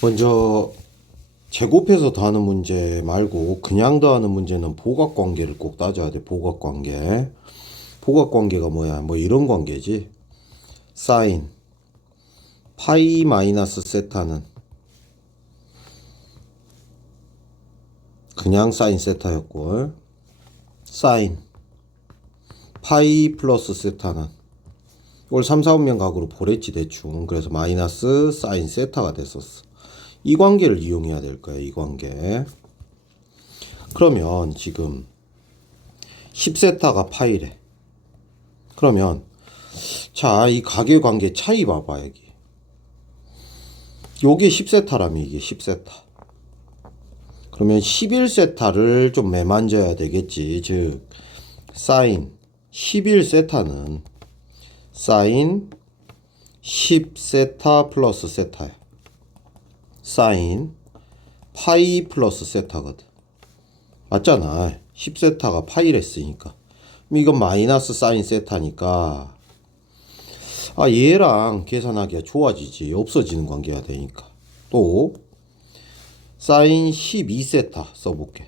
먼저 제곱해서 더하는 문제 말고 그냥 더하는 문제는 보각 관계를 꼭 따져야 돼. 보각 관계. 보각 관계가 뭐야? 뭐 이런 관계지. 사인 파이 마이너스 세타는 그냥 사인 세타였고 사인 파이 플러스 세타는 이걸 3, 4, 5면 각으로 보랬지 대충 그래서 마이너스 사인 세타가 됐었어 이 관계를 이용해야 될 거야 이 관계. 그러면 지금 10세타가 파이래 그러면 자 이 가계 관계 차이 봐봐 여기. 요게 10세타라면 이게 10세타. 그러면 11세타를 좀 매만져야 되겠지. 즉 사인 11세타는 사인 10세타 플러스 세타야. 사인 파이 플러스 세타거든. 맞잖아. 10세타가 파이랬으니까. 이건 마이너스 사인 세타니까 아 얘랑 계산하기가 좋아지지. 없어지는 관계가 되니까. 또 사인 12세타 써볼게.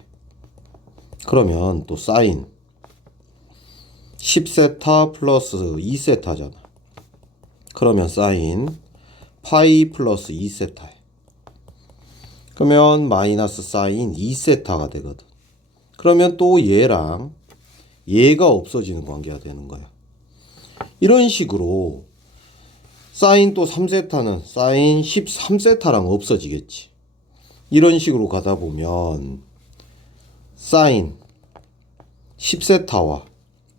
그러면 또 사인 10세타 플러스 2세타잖아. 그러면 사인 파이 플러스 2세타야. 그러면 마이너스 사인 2세타가 되거든. 그러면 또 얘랑 얘가 없어지는 관계가 되는 거야. 이런 식으로 사인 또 3세타는 사인 13세타랑 없어지겠지. 이런 식으로 가다 보면 사인 10세타와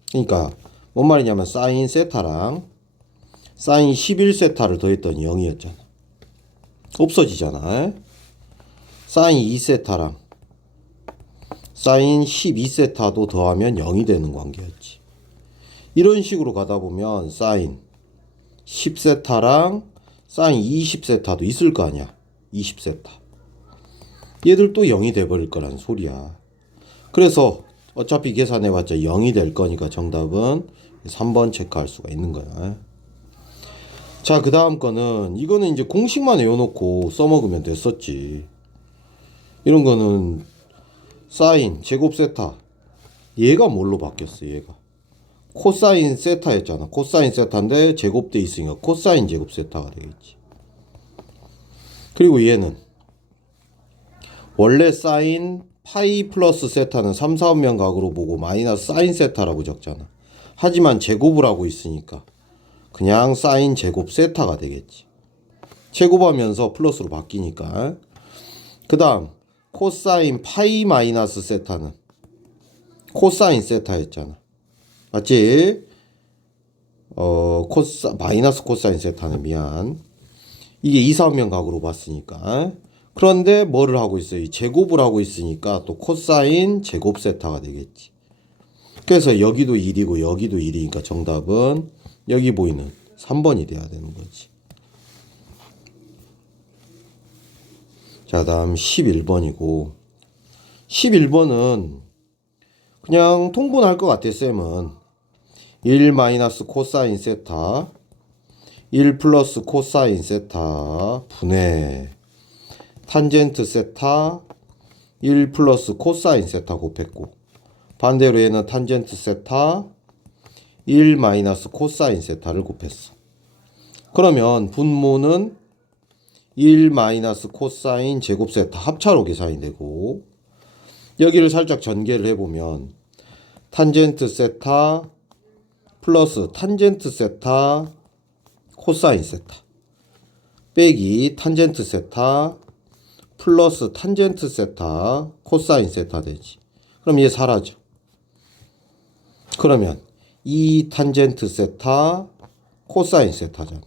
그러니까 뭔 말이냐면 사인 세타랑 사인 11세타를 더했더니 0이었잖아. 없어지잖아. 사인 2세타랑 사인 12세타도 더하면 0이 되는 관계였지. 이런 식으로 가다 보면 사인 10세타랑 사인 20세타도 있을 거 아니야. 20세타. 얘들 또 0이 돼버릴 거란 소리야. 그래서 어차피 계산해봤자 0이 될 거니까 정답은 3번 체크할 수가 있는 거야. 자, 그 다음 거는, 이거는 이제 공식만 외워놓고 써먹으면 됐었지. 이런 거는, 사인, 제곱 세타. 얘가 뭘로 바뀌었어, 얘가. 코사인 세타였잖아. 코사인 세타인데 제곱돼 있으니까 코사인 제곱 세타가 되겠지. 그리고 얘는, 원래 사인 파이 플러스 세타는 3, 4음면 각으로 보고 마이너스 사인 세타라고 적잖아. 하지만 제곱을 하고 있으니까 그냥 사인 제곱 세타가 되겠지. 제곱하면서 플러스로 바뀌니까. 그 다음 코사인 파이 마이너스 세타는 코사인 세타였잖아. 맞지? 어, 코사, 마이너스 코사인 세타는 미안. 이게 2, 4음면 각으로 봤으니까. 그런데 뭐를 하고 있어요? 제곱을 하고 있으니까 또 코사인 제곱 세타가 되겠지. 그래서 여기도 1이고 여기도 1이니까 정답은 여기 보이는 3번이 돼야 되는 거지. 자, 다음 11번이고 11번은 그냥 통분할 것 같아, 쌤은. 1 마이너스 코사인 세타 1 플러스 코사인 세타 분의 탄젠트 세타 1 플러스 코사인 세타 곱했고 반대로 얘는 탄젠트 세타 1 마이너스 코사인 세타를 곱했어. 그러면 분모는 1 마이너스 코사인 제곱 세타 합차로 계산이 되고 여기를 살짝 전개를 해보면 탄젠트 세타 플러스 탄젠트 세타 코사인 세타 빼기 탄젠트 세타 플러스 탄젠트 세타 코사인 세타 되지. 그럼 얘 사라져. 그러면 이 탄젠트 세타 코사인 세타잖아.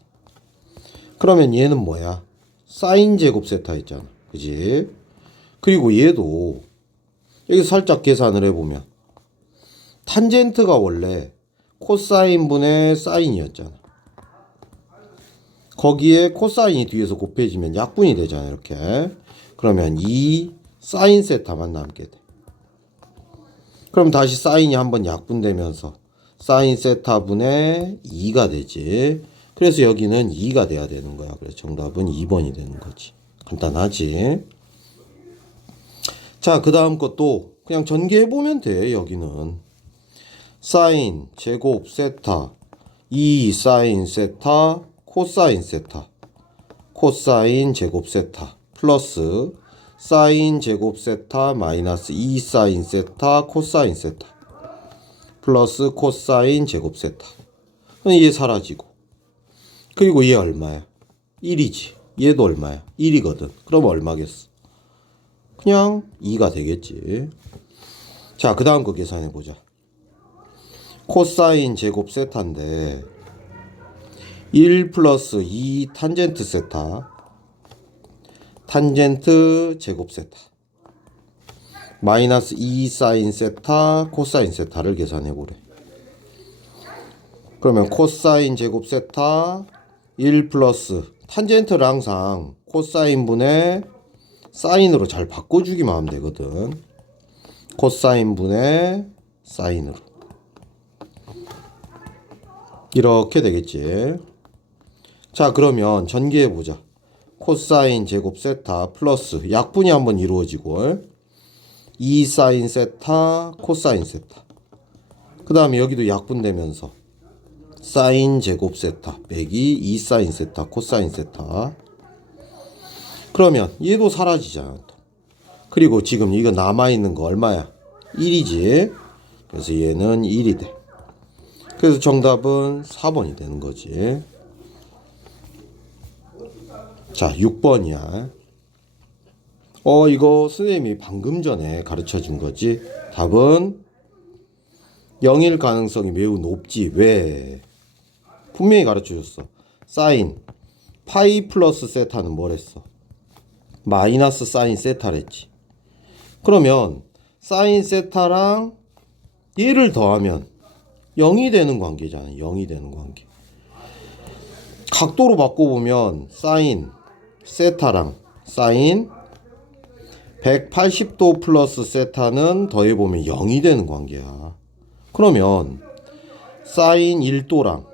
그러면 얘는 뭐야? 사인 제곱 세타 있잖아. 그지? 그리고 얘도 여기 살짝 계산을 해보면 탄젠트가 원래 코사인분의 사인이었잖아. 거기에 코사인이 뒤에서 곱해지면 약분이 되잖아. 이렇게. 그러면 이 사인 세타만 남게 돼. 그럼 다시 사인이 한번 약분되면서 사인 세타분의 2가 되지. 그래서 여기는 2가 돼야 되는 거야. 그래서 정답은 2번이 되는 거지. 간단하지. 자, 그 다음 것도 그냥 전개해보면 돼, 여기는. 사인, 제곱, 세타, 2 사인 세타, 코사인 세타, 코사인 제곱 세타, 플러스 사인 제곱 세타 마이너스 2 사인 세타, 코사인 세타, 플러스 코사인 제곱 세타. 얘 사라지고. 그리고 얘 얼마야? 1이지. 얘도 얼마야? 1이거든. 그럼 얼마겠어? 그냥 2가 되겠지. 자, 그 다음 거 계산해 보자. 코사인 제곱 세타인데 1 플러스 2 탄젠트 세타 탄젠트 제곱 세타 마이너스 2 사인 세타 코사인 세타를 계산해 보래. 그러면 코사인 제곱 세타 1 플러스 탄젠트를 항상 코사인 분의 사인으로 잘 바꿔주기만 하면 되거든. 코사인 분의 사인으로. 이렇게 되겠지. 자, 그러면 전개해 보자. 코사인 제곱 세타 플러스 약분이 한번 이루어지고 2 사인 세타 코사인 세타. 그 다음에 여기도 약분되면서 사인 제곱 세타 빼기 2 사인 세타 코사인 세타. 그러면 얘도 사라지잖아. 또. 그리고 지금 이거 남아있는 거 얼마야? 1이지. 그래서 얘는 1이 돼. 그래서 정답은 4번이 되는 거지. 자, 6번이야. 어, 이거 선생님이 방금 전에 가르쳐 준 거지. 답은 0일 가능성이 매우 높지. 왜? 분명히 가르쳐 줬어. 사인. 파이 플러스 세타는 뭐랬어? 마이너스 사인 세타랬지. 그러면 사인 세타랑 얘를 더하면 0이 되는 관계잖아. 0이 되는 관계. 각도로 바꿔보면 사인 세타랑 사인 180도 플러스 세타는 더해보면 0이 되는 관계야. 그러면 사인 1도랑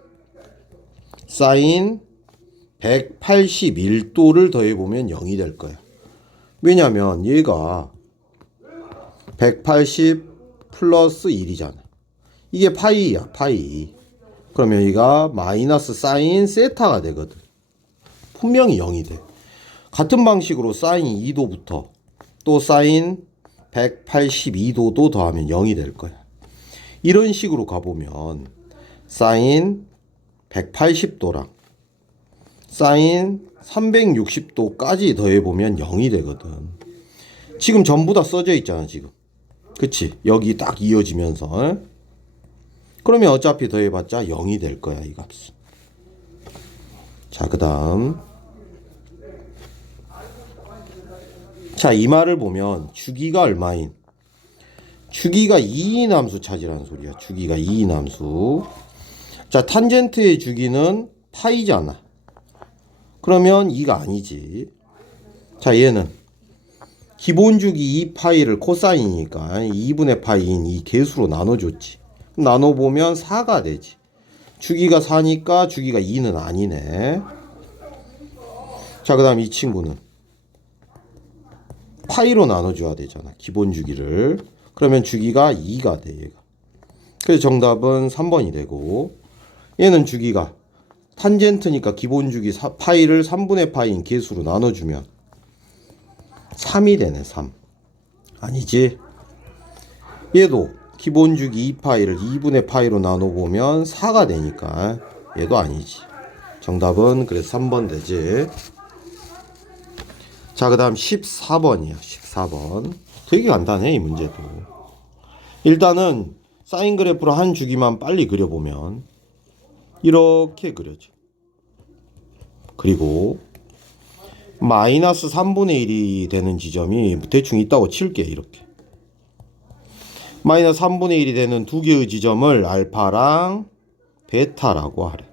사인 181도를 더해보면 0이 될 거야. 왜냐면 얘가 180 플러스 1이잖아. 이게 파이야, 파이. 그러면 여기가 마이너스 사인 세타가 되거든. 분명히 0이 돼. 같은 방식으로 사인 2도부터 또 사인 182도도 더하면 0이 될 거야. 이런 식으로 가보면 사인 180도랑 사인 360도까지 더해보면 0이 되거든. 지금 전부 다 써져 있잖아, 지금. 그치? 여기 딱 이어지면서. 어? 그러면 어차피 더해봤자 0이 될 거야, 이 값은. 자, 그 다음. 자, 이 말을 보면 주기가 얼마인? 주기가 2인 함수 찾으라는 소리야. 주기가 2인 함수. 자, 탄젠트의 주기는 파이잖아. 그러면 2가 아니지. 자, 얘는 기본 주기 2파이를 코사인이니까 2분의 파이인 이 개수로 나눠줬지. 나눠보면 4가 되지. 주기가 4니까 주기가 2는 아니네. 자, 그 다음 이 친구는 파이로 나눠줘야 되잖아. 기본 주기를. 그러면 주기가 2가 돼, 얘가. 그래서 정답은 3번이 되고, 얘는 주기가 탄젠트니까 기본 주기 사, 파이를 3분의 파이인 개수로 나눠주면 3이 되네, 3. 아니지. 얘도 기본 주기 2파이를 2분의 파이로 나눠보면 4가 되니까 얘도 아니지. 정답은 그래서 3번 되지. 자, 그 다음 14번이야. 14번. 되게 간단해, 이 문제도. 일단은 사인 그래프로 한 주기만 빨리 그려보면 이렇게 그려져. 그리고 마이너스 3분의 1이 되는 지점이 대충 있다고 칠게, 이렇게. 마이너스 3분의 1이 되는 두 개의 지점을 알파랑 베타라고 하래.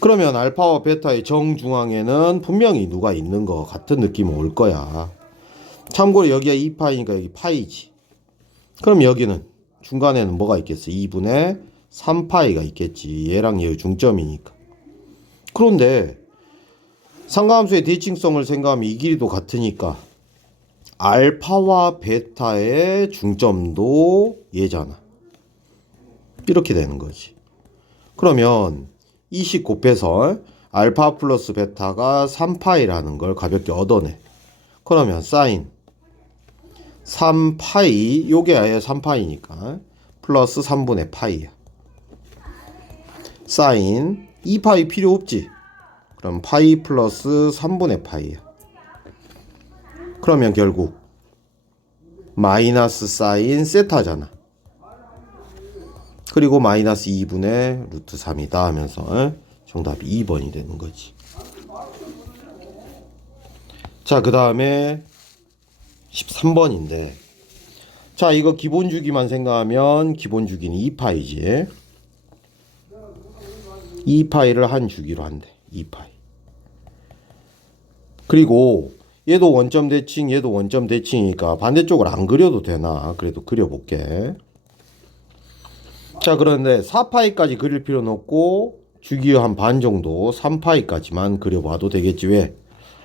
그러면 알파와 베타의 정중앙에는 분명히 누가 있는 것 같은 느낌이 올 거야. 참고로 여기가 2파이니까 여기 파이지. 그럼 여기는 중간에는 뭐가 있겠어? 2분의 3파이가 있겠지. 얘랑 얘의 중점이니까. 그런데 상가함수의 대칭성을 생각하면 이 길이도 같으니까 알파와 베타의 중점도 얘잖아. 이렇게 되는 거지. 그러면 이식 곱해서 알파 플러스 베타가 3파이라는 걸 가볍게 얻어내. 그러면 사인 3파이 요게 아예 3파이니까 플러스 3분의 파이야. 사인 2파이 필요 없지. 그럼 파이 플러스 3분의 파이야. 그러면 결국 마이너스 사인 세타잖아. 그리고 마이너스 2분의 루트 3이다 하면서 정답이 2번이 되는 거지. 자, 그 다음에 13번인데. 자, 이거 기본 주기만 생각하면 기본 주기는 2파이지. 2파이를 한 주기로 한대. 2파이. 그리고 얘도 원점 대칭, 얘도 원점 대칭이니까 반대쪽을 안 그려도 되나? 그래도 그려볼게. 자, 그런데 4파이까지 그릴 필요는 없고 주기의 한반 정도 3파이까지만 그려봐도 되겠지. 왜?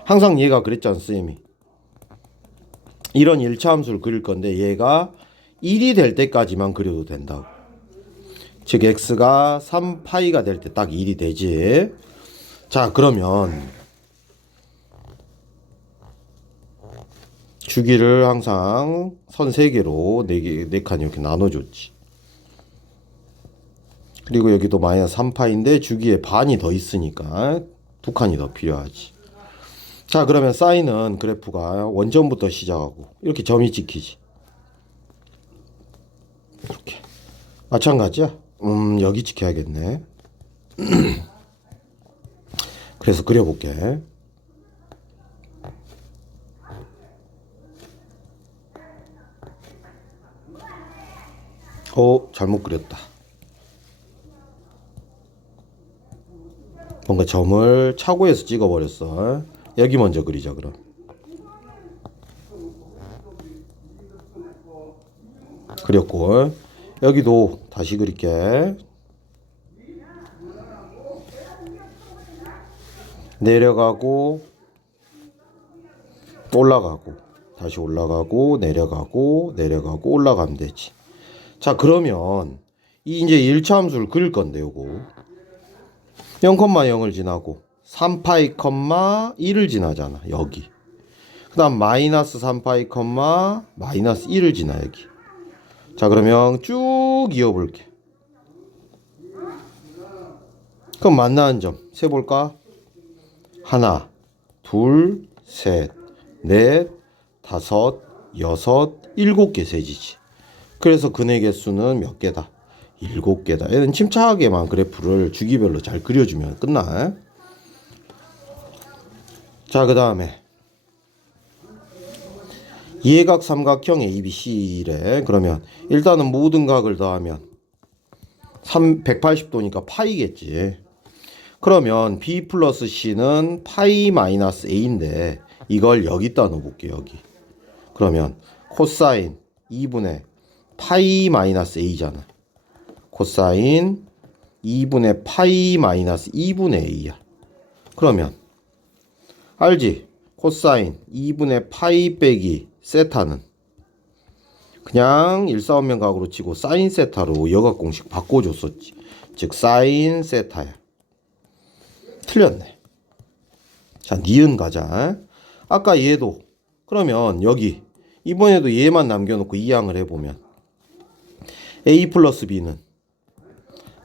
항상 얘가 그랬잖아, 쌤이. 이런 1차 함수를 그릴 건데 얘가 1이 될 때까지만 그려도 된다고. 즉 x가 3파이가 될 때 딱 1이 되지. 자, 그러면 주기를 항상 선 3개로 4개, 4칸 이렇게 나눠줬지. 그리고 여기도 마이너스 3파인데 주기에 반이 더 있으니까 두 칸이 더 필요하지. 자, 그러면 사인은 그래프가 원점부터 시작하고 이렇게 점이 찍히지. 이렇게. 마찬가지야. 음, 여기 찍혀야겠네. 그래서 그려볼게. 어, 잘못 그렸다. 뭔가 점을 차고에서 찍어버렸어. 여기 먼저 그리자, 그럼. 그렸고, 여기도 다시 그릴게. 내려가고, 올라가고, 다시 올라가고, 내려가고, 내려가고, 올라가면 되지. 자, 그러면, 이 이제 1차 함수를 그릴 건데, 요거. 0,0을 지나고 3파이, 1을 지나잖아. 여기. 그 다음 마이너스 3파이, 마이너스 1을 지나 여기. 자 그러면 쭉 이어볼게. 그럼 만나는 점 세볼까? 하나, 둘, 셋, 넷, 다섯, 여섯, 일곱 개 세지지. 그래서 근의 개수는 몇 개다? 일곱 개다. 얘는 침착하게만 그래프를 주기별로 잘 그려주면 끝나. 자, 그 다음에 이해각 삼각형 ABC래. 그러면 일단은 모든 각을 더하면 3, 180도니까 파이겠지. 그러면 B 플러스 C는 파이 마이너스 A인데 이걸 여기다 넣어볼게 여기. 그러면 코사인 2분의 파이 마이너스 A잖아. 코사인 2분의 파이 마이너스 2분의 A야. 그러면 알지? 코사인 2분의 파이 빼기 세타는 그냥 일사원면 각으로 치고 사인 세타로 여각 공식 바꿔줬었지. 즉 사인 세타야. 틀렸네. 자, 니은 가자. 아까 얘도 그러면 여기 이번에도 얘만 남겨놓고 이항을 해보면 a 플러스 b는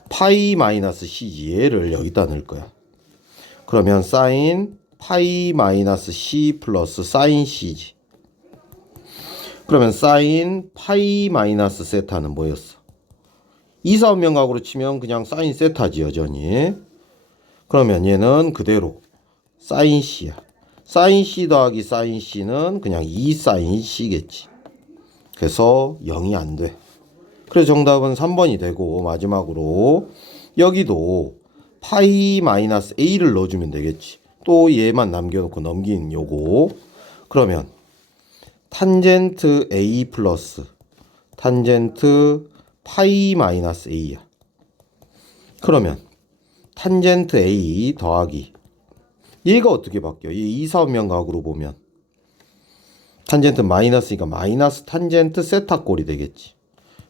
파이 마이너스 c지 얘를 여기다 넣을 거야. 그러면 사인 파이 마이너스 c 플러스 사인 c지. 그러면 사인 파이 마이너스 세타는 뭐였어? 이사원명각으로 치면 그냥 사인 세타지 여전히. 그러면 얘는 그대로 사인 c야. 사인 c 더하기 사인 c는 그냥 2 사인 c겠지. 그래서 0이 안 돼. 그래서 정답은 3번이 되고 마지막으로 여기도 파이 마이너스 a를 넣어주면 되겠지. 또 얘만 남겨놓고 넘긴 요거. 그러면 탄젠트 a 플러스 탄젠트 파이 마이너스 a야. 그러면 탄젠트 a 더하기 얘가 어떻게 바뀌어? 이 2, 4면 각으로 보면 탄젠트 마이너스니까 마이너스 탄젠트 세타 꼴이 되겠지.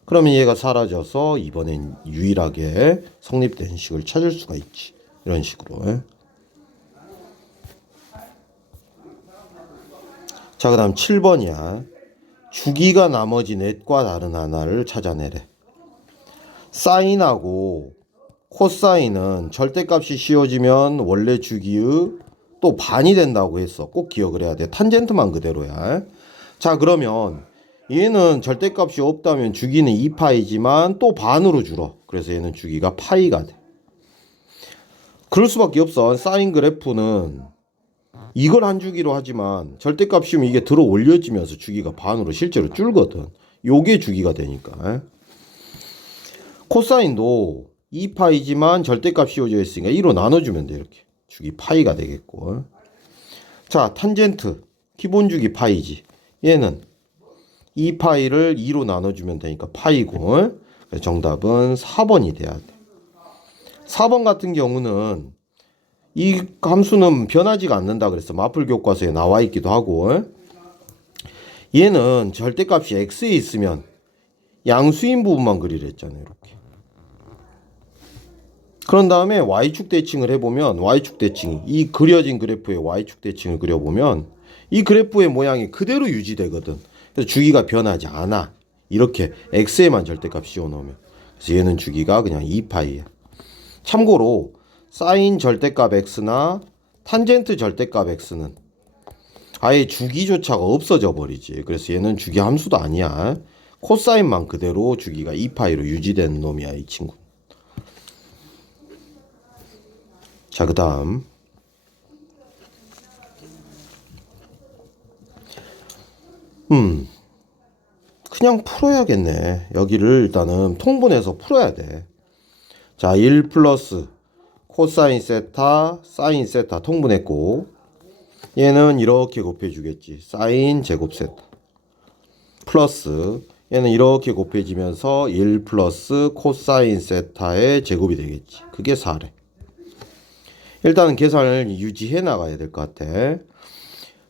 그러면 얘가 사라져서 이번엔 유일하게 성립된 식을 찾을 수가 있지. 이런 식으로. 자, 그 다음 7번이야. 주기가 나머지 넷과 다른 하나를 찾아내래. 사인하고 코사인은 절대값이 씌워지면 원래 주기의 또 반이 된다고 했어. 꼭 기억을 해야 돼. 탄젠트만 그대로야. 자, 그러면 얘는 절대값이 없다면 주기는 2파이지만 또 반으로 줄어. 그래서 얘는 주기가 파이가 돼. 그럴 수밖에 없어. 사인 그래프는 이걸 한 주기로 하지만 절대값이면 이게 들어 올려지면서 주기가 반으로 실제로 줄거든. 요게 주기가 되니까. 코사인도 2파이지만 절대값 씌워져 있으니까 2로 나눠주면 돼 이렇게. 주기 파이가 되겠고. 자 탄젠트. 기본 주기 파이지. 얘는 2파이를 2로 나눠주면 되니까 파이고. 정답은 4번이 돼야 돼. 4번 같은 경우는 이 함수는 변하지가 않는다 그래서 마플 교과서에 나와 있기도 하고 얘는 절대값이 x에 있으면 양수인 부분만 그리랬잖아요 이렇게. 그런 다음에 y축 대칭을 해보면 y축 대칭 이 그려진 그래프의 y축 대칭을 그려보면 이 그래프의 모양이 그대로 유지되거든. 그래서 주기가 변하지 않아. 이렇게 x에만 절대값 씌워놓으면. 그래서 얘는 주기가 그냥 2파이야. 참고로 사인 절대값 x나 탄젠트 절대값 x는 아예 주기조차가 없어져 버리지 그래서 얘는 주기 함수도 아니야 코사인만 그대로 주기가 2파이로 유지되는 놈이야 이 친구 자, 그 다음. 음. 그냥 풀어야겠네. 여기를 일단은 통분해서 풀어야 돼. 자, 1 플러스 코사인 세타, 사인 세타 통분했고, 얘는 이렇게 곱해주겠지. 사인 제곱 세타. 플러스, 얘는 이렇게 곱해지면서 1 플러스 코사인 세타의 제곱이 되겠지. 그게 4래. 일단은 계산을 유지해 나가야 될 것 같아.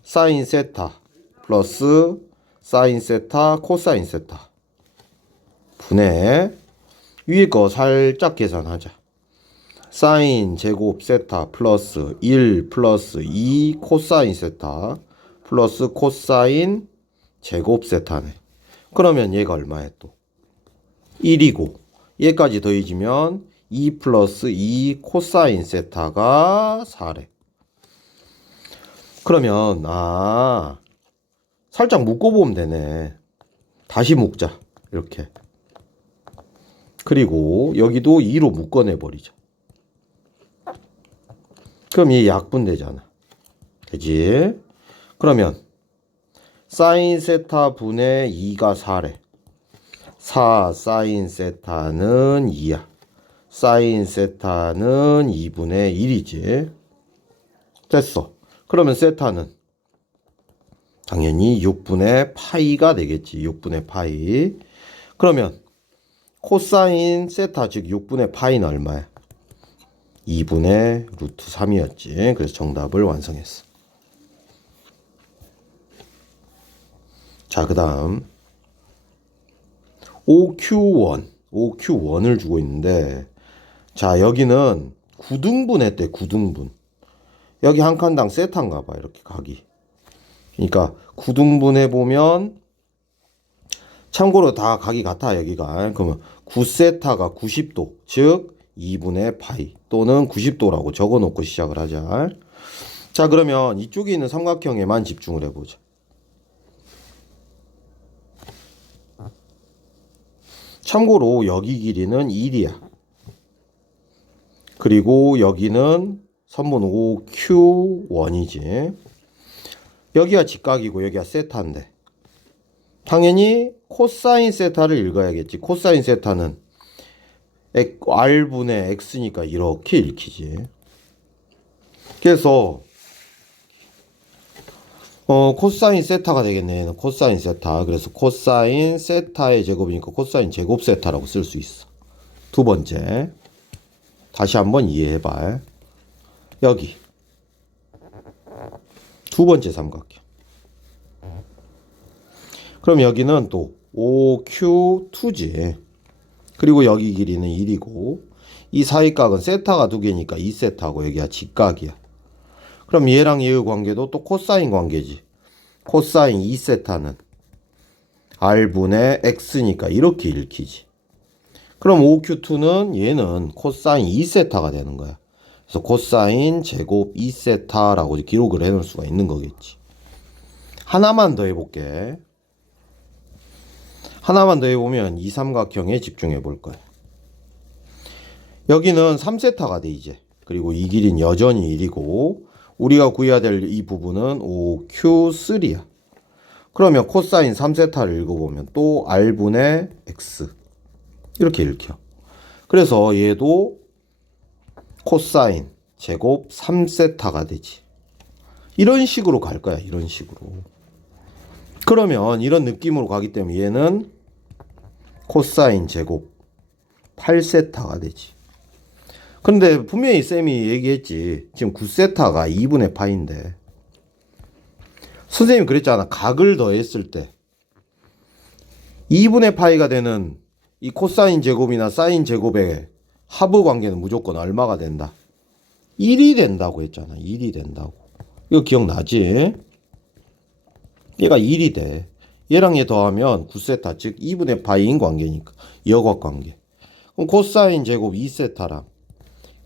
사인 세타 플러스 사인 세타 코사인 세타 분의 위에 거 살짝 계산하자. 사인 제곱 세타 플러스 1 플러스 2 코사인 세타 플러스 코사인 제곱 세타네. 그러면 얘가 얼마야 또? 1이고 얘까지 더해지면 2 플러스 2 코사인 세타가 4래. 그러면 아 살짝 묶어보면 되네. 다시 묶자. 이렇게. 그리고 여기도 2로 묶어내 버리자. 그럼 얘 약분 되잖아. 그지? 그러면 사인 세타 분의 2가 4래. 4 사인 세타는 2야. 사인 세타는 2분의 1이지. 됐어. 그러면 세타는 당연히 6분의 파이가 되겠지. 6분의 파이. 그러면 코사인 세타 즉 6분의 파이는 얼마야? 2분의 루트 3이었지. 그래서 정답을 완성했어. 자, 그 다음. 5Q1 5Q1을 주고 있는데 자 여기는 9등분 했대 9등분. 여기 한 칸당 세타인가 봐 이렇게 각이 그러니까 9등분 해보면 참고로 다 각이 같아 여기가. 그러면 9세타가 90도. 즉 2분의 파이 또는 90도라고 적어 놓고 시작을 하자 자 그러면 이쪽에 있는 삼각형에만 집중을 해보자 참고로 여기 길이는 1이야 그리고 여기는 선분 5Q1이지. 여기가 직각이고 여기가 세타인데. 당연히 코사인 세타를 읽어야겠지. 코사인 세타는 R분의 X니까 이렇게 읽히지. 그래서 어, 코사인 세타가 되겠네. 코사인 세타. 그래서 코사인 세타의 제곱이니까 코사인 제곱 세타라고 쓸 수 있어. 두 번째. 다시 한번 이해해봐. 여기 두 번째 삼각형. 그럼 여기는 또 OQ2지. 그리고 여기 길이는 1이고 이 사이각은 세타가 두 개니까 2세타고 여기가 직각이야. 그럼 얘랑 얘의 관계도 또 코사인 관계지. 코사인 2세타는 R분의 X니까 이렇게 읽히지. 그럼 OQ2는 얘는 코사인 2세타가 되는 거야. 그래서 코사인 제곱 2세타라고 기록을 해놓을 수가 있는 거겠지. 하나만 더 해볼게. 하나만 더 해보면 이 삼각형에 집중해 볼 거야. 여기는 3세타가 돼 이제. 그리고 이 길이는 여전히 1이고 우리가 구해야 될 이 부분은 OQ3야. 그러면 코사인 3세타를 읽어보면 또 R분의 X 이렇게 읽혀. 그래서 얘도 코사인 제곱 3세타가 되지. 이런 식으로 갈 거야. 이런 식으로. 그러면 이런 느낌으로 가기 때문에 얘는 코사인 제곱 8세타가 되지. 근데 분명히 쌤이 얘기했지. 지금 9세타가 2분의 파인데. 선생님이 그랬잖아. 각을 더했을 때 2분의 파이가 되는 이 코사인 제곱이나 사인 제곱의 합의 관계는 무조건 얼마가 된다? 1이 된다고 했잖아. 1이 된다고. 이거 기억나지? 얘가 1이 돼. 얘랑 얘 더하면 9세타, 즉 2분의 파이인 관계니까. 여각 관계. 그럼 코사인 제곱 2세타랑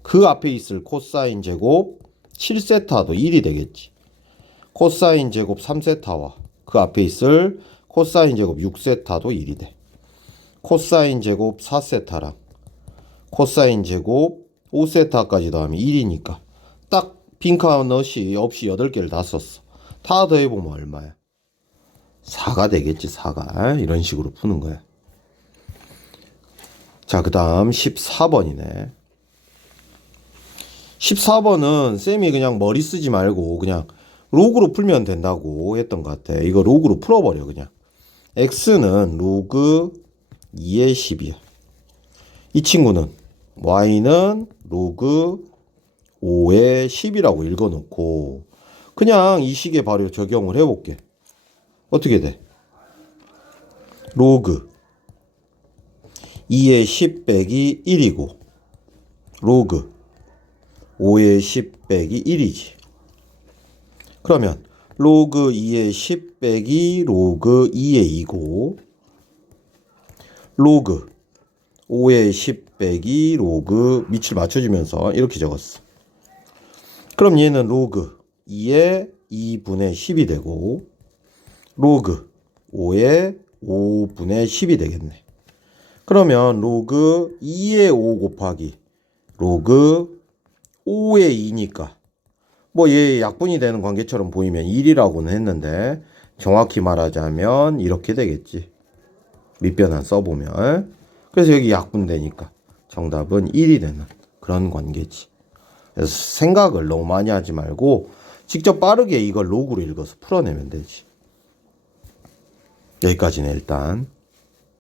그 앞에 있을 코사인 제곱 7세타도 1이 되겠지. 코사인 제곱 3세타와 그 앞에 있을 코사인 제곱 6세타도 1이 돼. 코사인 제곱 4세타랑 코사인 제곱 5세타까지 더하면 1이니까 딱 빈칸 넣이 없이 8개를 다 썼어. 다 더해보면 얼마야? 4가 되겠지 4가 이런 식으로 푸는 거야. 자, 그 다음 14번이네. 14번은 쌤이 그냥 머리 쓰지 말고 그냥 로그로 풀면 된다고 했던 것 같아. 이거 로그로 풀어버려 그냥. x는 로그 2의 10이야. 이 친구는 y는 로그 5의 10이라고 읽어놓고 그냥 이 식에 바로 적용을 해볼게. 어떻게 돼? 로그 2의 10 빼기 1이고 로그 5의 10 빼기 1이지. 그러면 로그 2의 10 빼기 로그 2의 2고 로그 5의 10 빼기 로그 밑을 맞춰주면서 이렇게 적었어. 그럼 얘는 로그 2의 2분의 10이 되고 로그 5의 5분의 10이 되겠네. 그러면 로그 2의 5 곱하기 로그 5의 2니까 뭐 얘 약분이 되는 관계처럼 보이면 1이라고는 했는데 정확히 말하자면 이렇게 되겠지. 밑변환 써보면 그래서 여기 약분되니까 정답은 1이 되는 그런 관계지. 그래서 생각을 너무 많이 하지 말고 직접 빠르게 이걸 로그로 읽어서 풀어내면 되지. 여기까지네 일단.